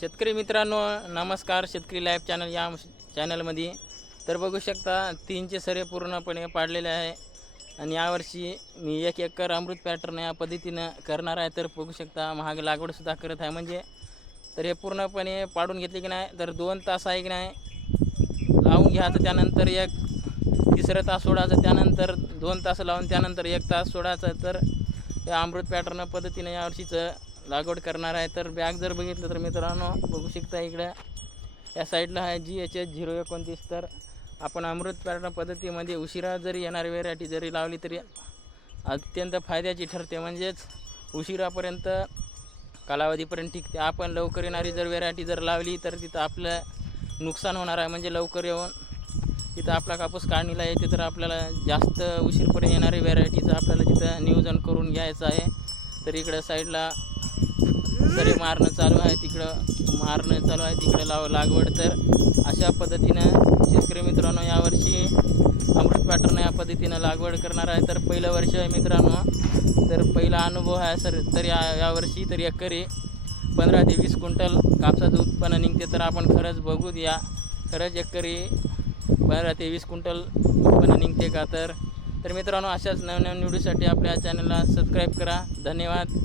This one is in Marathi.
शेतकरी मित्रांनो नमस्कार. शेतकरी लाईव्ह चॅनल या चॅनलमध्ये तर बघू शकता 3चे सरे पूर्णपणे पाडलेले आहे आणि यावर्षी मी 1 एकर अमृत पॅटर्न या पद्धतीनं करणार आहे. तर बघू शकता महाग लागवडसुद्धा करत आहे म्हणजे तर हे पूर्णपणे पाडून घेतले की नाही तर 2 तास आहे की नाही लावून घ्यायचं, त्यानंतर एक तिसरं तास सोडायचं, त्यानंतर 2 तास लावून त्यानंतर 1 तास सोडायचं. तर हे अमृत पॅटर्न पद्धतीने यावर्षीचं लागवड करणार आहे. तर बॅग जर बघितलं तर मित्रांनो बघू शकता इकडं या साईडला आहे GHH 029. तर आपण अमृत पॅटर्न पद्धतीमध्ये उशिरा जरी येणारी व्हेरायटी जरी लावली तरी अत्यंत फायद्याची ठरते, म्हणजेच उशिरापर्यंत कालावधीपर्यंत टिकते. आपण लवकर येणारी जर व्हेरायटी जर लावली तर तिथं आपलं नुकसान होणार आहे, म्हणजे लवकर येऊन तिथं आपला कापूस काढणीला येते तर आपल्याला जास्त उशीरपर्यंत येणारी व्हेरायटीचं आपल्याला तिथं नियोजन करून घ्यायचं आहे. तर इकडं साईडला सरे मारणं चालू आहे, तिकडं मारणं चालू आहे, तिकडं लागवड. तर अशा पद्धतीनं शेतकरी मित्रांनो यावर्षी अमृत पॅटर्न या पद्धतीनं लागवड करणार आहे. तर पहिलं वर्ष आहे मित्रांनो, तर पहिला अनुभव आहे सर. तर यावर्षी तर एकरी 15 ते 20 क्विंटल कापसाचं उत्पन्न निघते. तर आपण खरंच बघू द्या, खरंच एकरी 15 ते 20 क्विंटल उत्पन्न निघते का. तर मित्रांनो अशाच नवनवीन व्हिडिओसाठी आपल्या चॅनलला सबस्क्राईब करा. धन्यवाद.